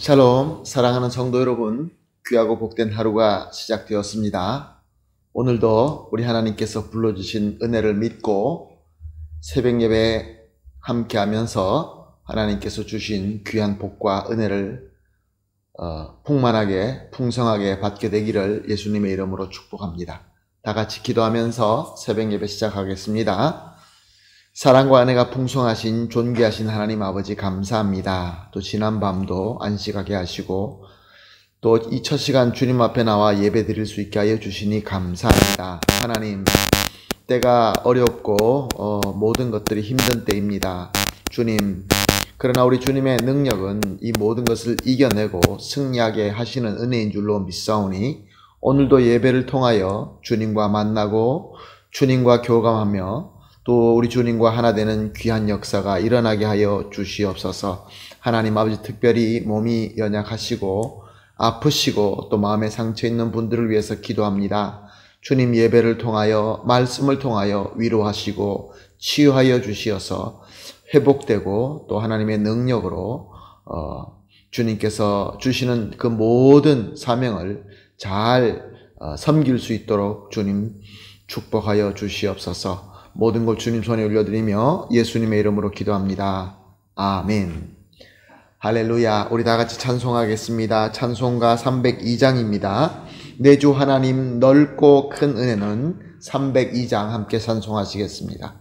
샬롬, 사랑하는 성도 여러분, 귀하고 복된 하루가 시작되었습니다. 오늘도 우리 하나님께서 불러주신 은혜를 믿고 새벽 예배 함께 하면서 하나님께서 주신 귀한 복과 은혜를 풍만하게, 풍성하게 받게 되기를 예수님의 이름으로 축복합니다. 다 같이 기도하면서 새벽 예배 시작하겠습니다. 사랑과 은혜가 풍성하신 존귀하신 하나님 아버지 감사합니다. 또 지난 밤도 안식하게 하시고 또 이 첫 시간 주님 앞에 나와 예배 드릴 수 있게 하여 주시니 감사합니다. 하나님, 때가 어렵고 모든 것들이 힘든 때입니다. 주님, 그러나 우리 주님의 능력은 이 모든 것을 이겨내고 승리하게 하시는 은혜인 줄로 믿사오니 오늘도 예배를 통하여 주님과 만나고 주님과 교감하며 또 우리 주님과 하나 되는 귀한 역사가 일어나게 하여 주시옵소서. 하나님 아버지, 특별히 몸이 연약하시고 아프시고 또 마음에 상처 있는 분들을 위해서 기도합니다. 주님, 예배를 통하여 말씀을 통하여 위로하시고 치유하여 주시어서 회복되고 또 하나님의 능력으로 주님께서 주시는 그 모든 사명을 잘 섬길 수 있도록 주님 축복하여 주시옵소서. 모든 걸 주님 손에 올려드리며 예수님의 이름으로 기도합니다. 아멘. 할렐루야. 우리 다 같이 찬송하겠습니다. 찬송가 302장입니다. 내 주 하나님 넓고 큰 은혜는 302장 함께 찬송하시겠습니다.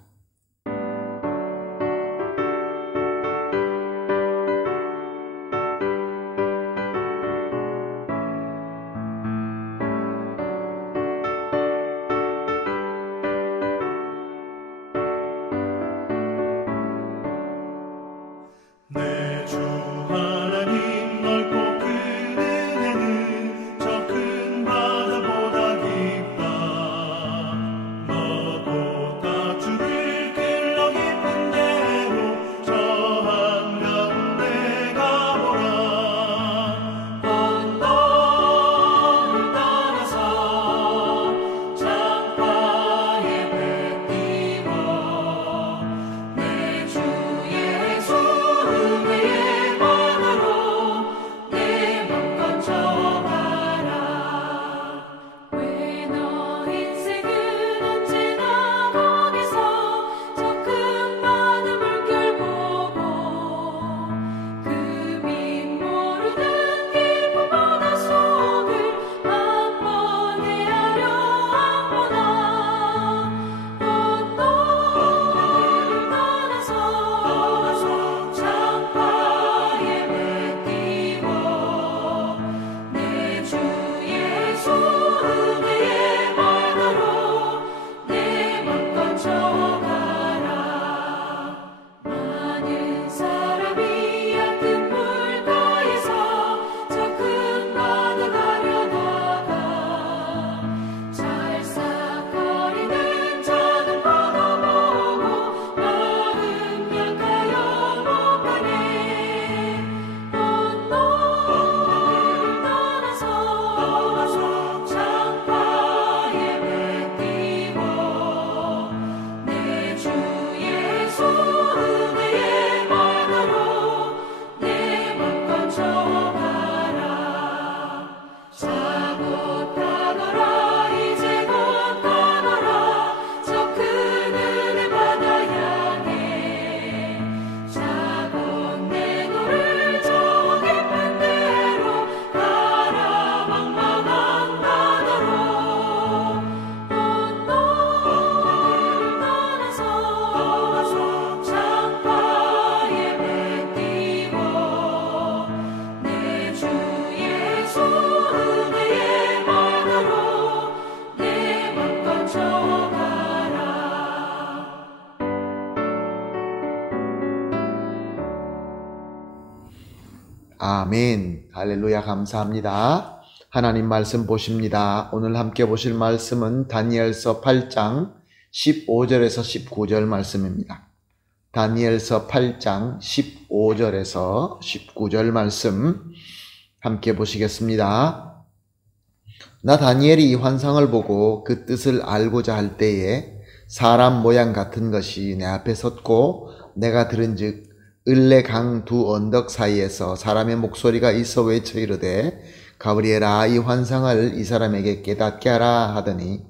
아멘. 할렐루야. 감사합니다. 하나님 말씀 보십니다. 오늘 함께 보실 말씀은 다니엘서 8장 15절에서 19절 말씀입니다. 다니엘서 8장 15절에서 19절 말씀 함께 보시겠습니다. 나 다니엘이 이 환상을 보고 그 뜻을 알고자 할 때에 사람 모양 같은 것이 내 앞에 섰고 내가 들은즉 을레강 두 언덕 사이에서 사람의 목소리가 있어 외쳐 이르되 가브리엘아 이 환상을 이 사람에게 깨닫게 하라 하더니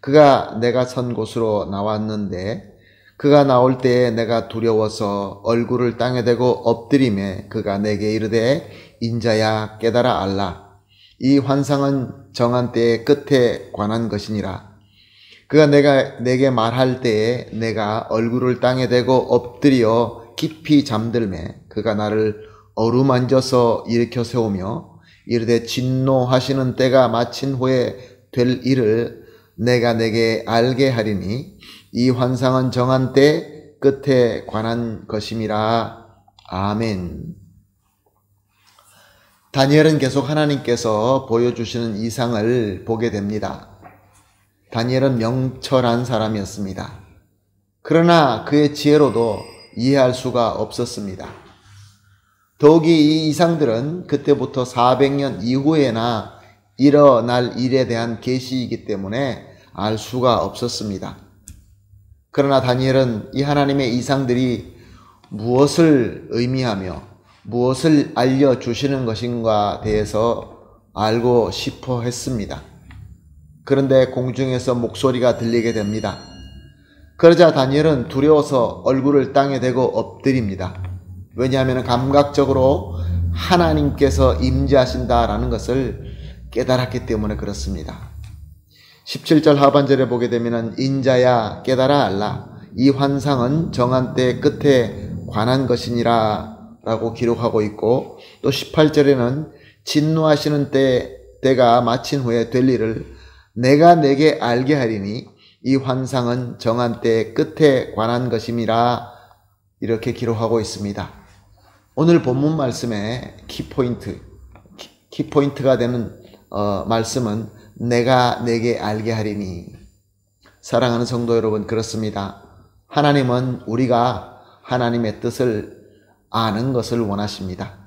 그가 내가 선 곳으로 나왔는데 그가 나올 때에 내가 두려워서 얼굴을 땅에 대고 엎드리매 그가 내게 이르되 인자야 깨달아 알라 이 환상은 정한 때의 끝에 관한 것이니라. 그가 내게 말할 때에 내가 얼굴을 땅에 대고 엎드려 깊이 잠들매 그가 나를 어루만져서 일으켜 세우며 이르되 진노하시는 때가 마친 후에 될 일을 내가 내게 알게 하리니 이 환상은 정한 때 끝에 관한 것임이라. 아멘. 다니엘은 계속 하나님께서 보여주시는 이상을 보게 됩니다. 다니엘은 명철한 사람이었습니다. 그러나 그의 지혜로도 이해할 수가 없었습니다. 더욱이 이 이상들은 그때부터 400년 이후에나 일어날 일에 대한 계시이기 때문에 알 수가 없었습니다. 그러나 다니엘은 이 하나님의 이상들이 무엇을 의미하며 무엇을 알려주시는 것인가 대해서 알고 싶어 했습니다. 그런데 공중에서 목소리가 들리게 됩니다. 그러자 다니엘은 두려워서 얼굴을 땅에 대고 엎드립니다. 왜냐하면 감각적으로 하나님께서 임재하신다라는 것을 깨달았기 때문에 그렇습니다. 17절 하반절에 보게 되면 인자야 깨달아 알라 이 환상은 정한 때 끝에 관한 것이니라 라고 기록하고 있고 또 18절에는 진노하시는 때가 마친 후에 될 일을 내가 내게 알게 하리니 이 환상은 정한 때 끝에 관한 것임이라 이렇게 기록하고 있습니다. 오늘 본문 말씀의 키포인트가 되는 말씀은 내가 내게 알게 하리니. 사랑하는 성도 여러분, 그렇습니다. 하나님은 우리가 하나님의 뜻을 아는 것을 원하십니다.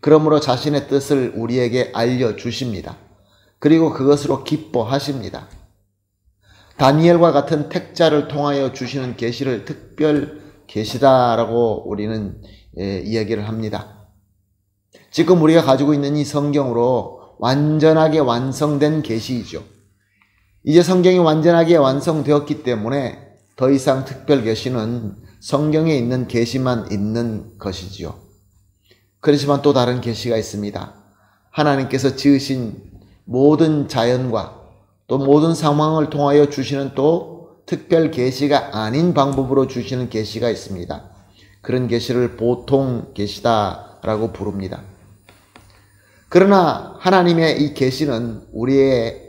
그러므로 자신의 뜻을 우리에게 알려주십니다. 그리고 그것으로 기뻐하십니다. 다니엘과 같은 택자를 통하여 주시는 계시를 특별 계시다라고 우리는 이야기를 합니다. 지금 우리가 가지고 있는 이 성경으로 완전하게 완성된 계시이죠. 이제 성경이 완전하게 완성되었기 때문에 더 이상 특별 계시는 성경에 있는 계시만 있는 것이지요. 그렇지만 또 다른 계시가 있습니다. 하나님께서 지으신 모든 자연과 또 모든 상황을 통하여 주시는 또 특별 계시가 아닌 방법으로 주시는 계시가 있습니다. 그런 계시를 보통 계시다라고 부릅니다. 그러나 하나님의 이 계시는 우리의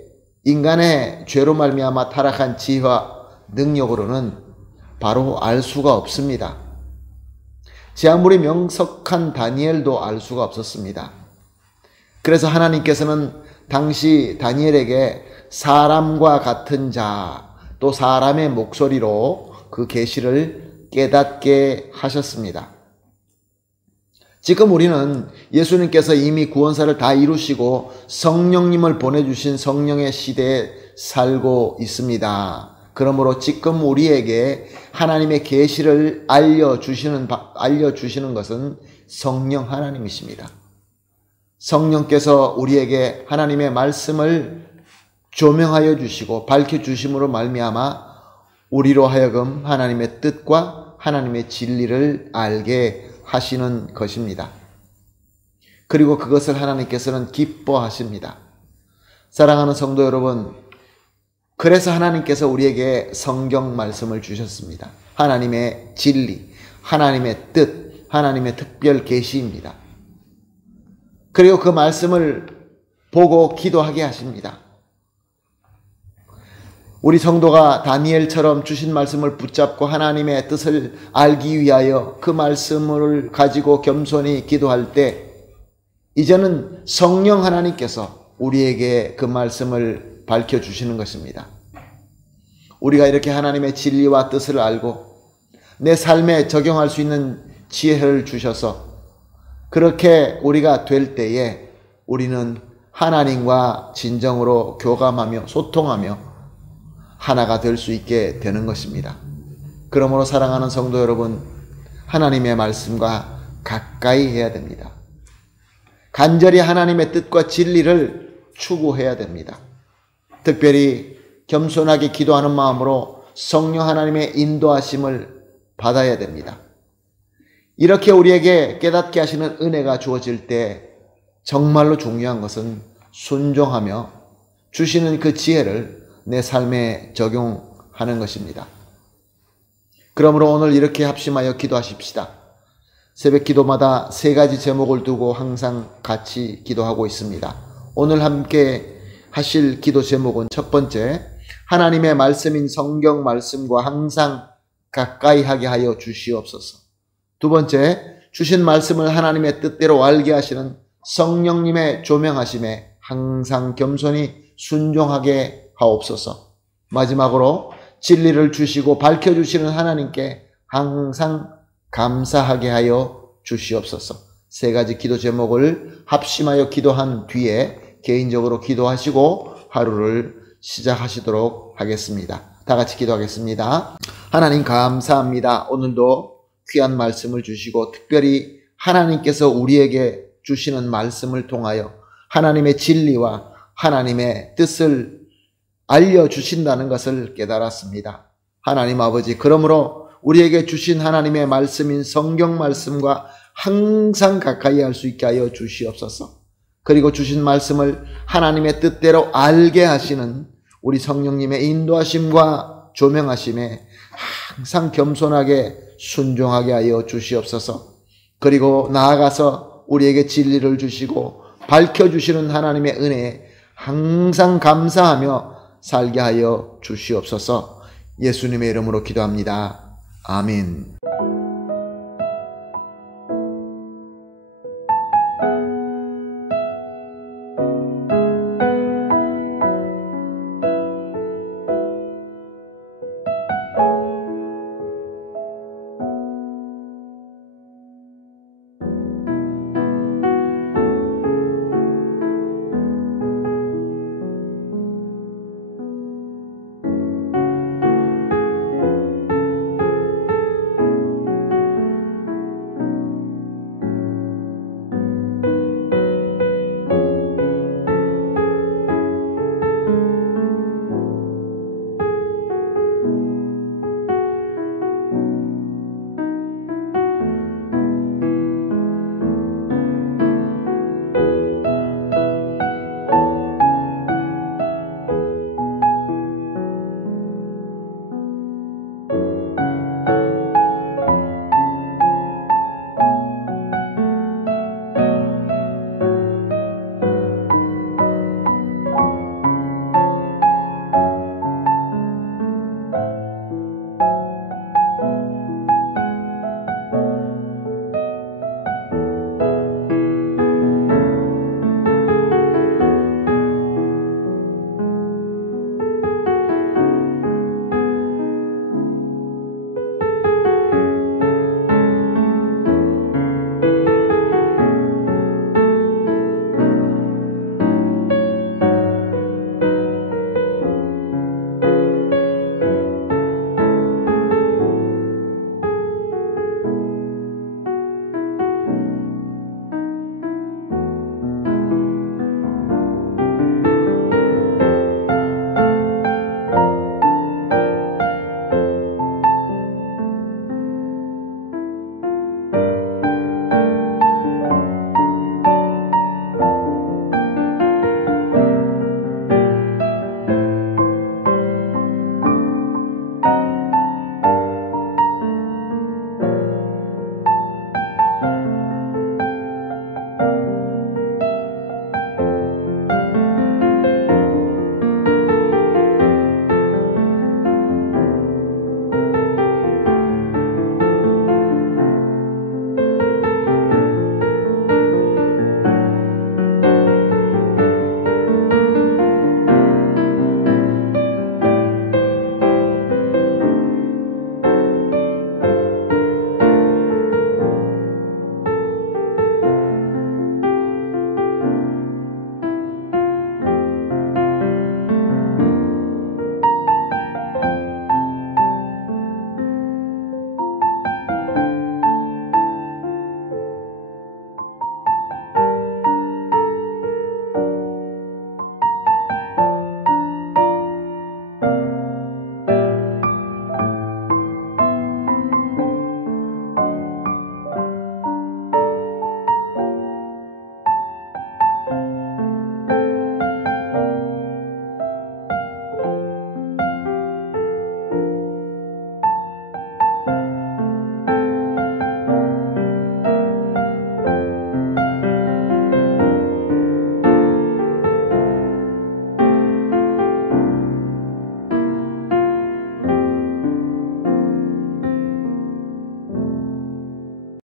인간의 죄로 말미암아 타락한 지혜와 능력으로는 바로 알 수가 없습니다. 제 아무리 명석한 다니엘도 알 수가 없었습니다. 그래서 하나님께서는 당시 다니엘에게 사람과 같은 자, 또 사람의 목소리로 그 계시를 깨닫게 하셨습니다. 지금 우리는 예수님께서 이미 구원사를 다 이루시고 성령님을 보내주신 성령의 시대에 살고 있습니다. 그러므로 지금 우리에게 하나님의 계시를 알려주시는 것은 성령 하나님이십니다. 성령께서 우리에게 하나님의 말씀을 조명하여 주시고 밝혀주심으로 말미암아 우리로 하여금 하나님의 뜻과 하나님의 진리를 알게 하시는 것입니다. 그리고 그것을 하나님께서는 기뻐하십니다. 사랑하는 성도 여러분, 그래서 하나님께서 우리에게 성경 말씀을 주셨습니다. 하나님의 진리, 하나님의 뜻, 하나님의 특별 계시입니다. 그리고 그 말씀을 보고 기도하게 하십니다. 우리 성도가 다니엘처럼 주신 말씀을 붙잡고 하나님의 뜻을 알기 위하여 그 말씀을 가지고 겸손히 기도할 때 이제는 성령 하나님께서 우리에게 그 말씀을 밝혀주시는 것입니다. 우리가 이렇게 하나님의 진리와 뜻을 알고 내 삶에 적용할 수 있는 지혜를 주셔서 그렇게 우리가 될 때에 우리는 하나님과 진정으로 교감하며 소통하며 하나가 될 수 있게 되는 것입니다. 그러므로 사랑하는 성도 여러분, 하나님의 말씀과 가까이 해야 됩니다. 간절히 하나님의 뜻과 진리를 추구해야 됩니다. 특별히 겸손하게 기도하는 마음으로 성령 하나님의 인도하심을 받아야 됩니다. 이렇게 우리에게 깨닫게 하시는 은혜가 주어질 때 정말로 중요한 것은 순종하며 주시는 그 지혜를 내 삶에 적용하는 것입니다. 그러므로 오늘 이렇게 합심하여 기도하십시다. 새벽 기도마다 3가지 제목을 두고 항상 같이 기도하고 있습니다. 오늘 함께 하실 기도 제목은 첫 번째, 하나님의 말씀인 성경 말씀과 항상 가까이 하게 하여 주시옵소서. 두 번째, 주신 말씀을 하나님의 뜻대로 알게 하시는 성령님의 조명하심에 항상 겸손히 순종하게 하옵소서. 마지막으로 진리를 주시고 밝혀주시는 하나님께 항상 감사하게 하여 주시옵소서. 3가지 기도 제목을 합심하여 기도한 뒤에 개인적으로 기도하시고 하루를 시작하시도록 하겠습니다. 다 같이 기도하겠습니다. 하나님 감사합니다. 오늘도 귀한 말씀을 주시고 특별히 하나님께서 우리에게 주시는 말씀을 통하여 하나님의 진리와 하나님의 뜻을 알려주신다는 것을 깨달았습니다. 하나님 아버지, 그러므로 우리에게 주신 하나님의 말씀인 성경 말씀과 항상 가까이 할 수 있게 하여 주시옵소서. 그리고 주신 말씀을 하나님의 뜻대로 알게 하시는 우리 성령님의 인도하심과 조명하심에 항상 겸손하게 순종하게 하여 주시옵소서. 그리고 나아가서 우리에게 진리를 주시고 밝혀주시는 하나님의 은혜에 항상 감사하며 살게 하여 주시옵소서. 예수님의 이름으로 기도합니다. 아멘.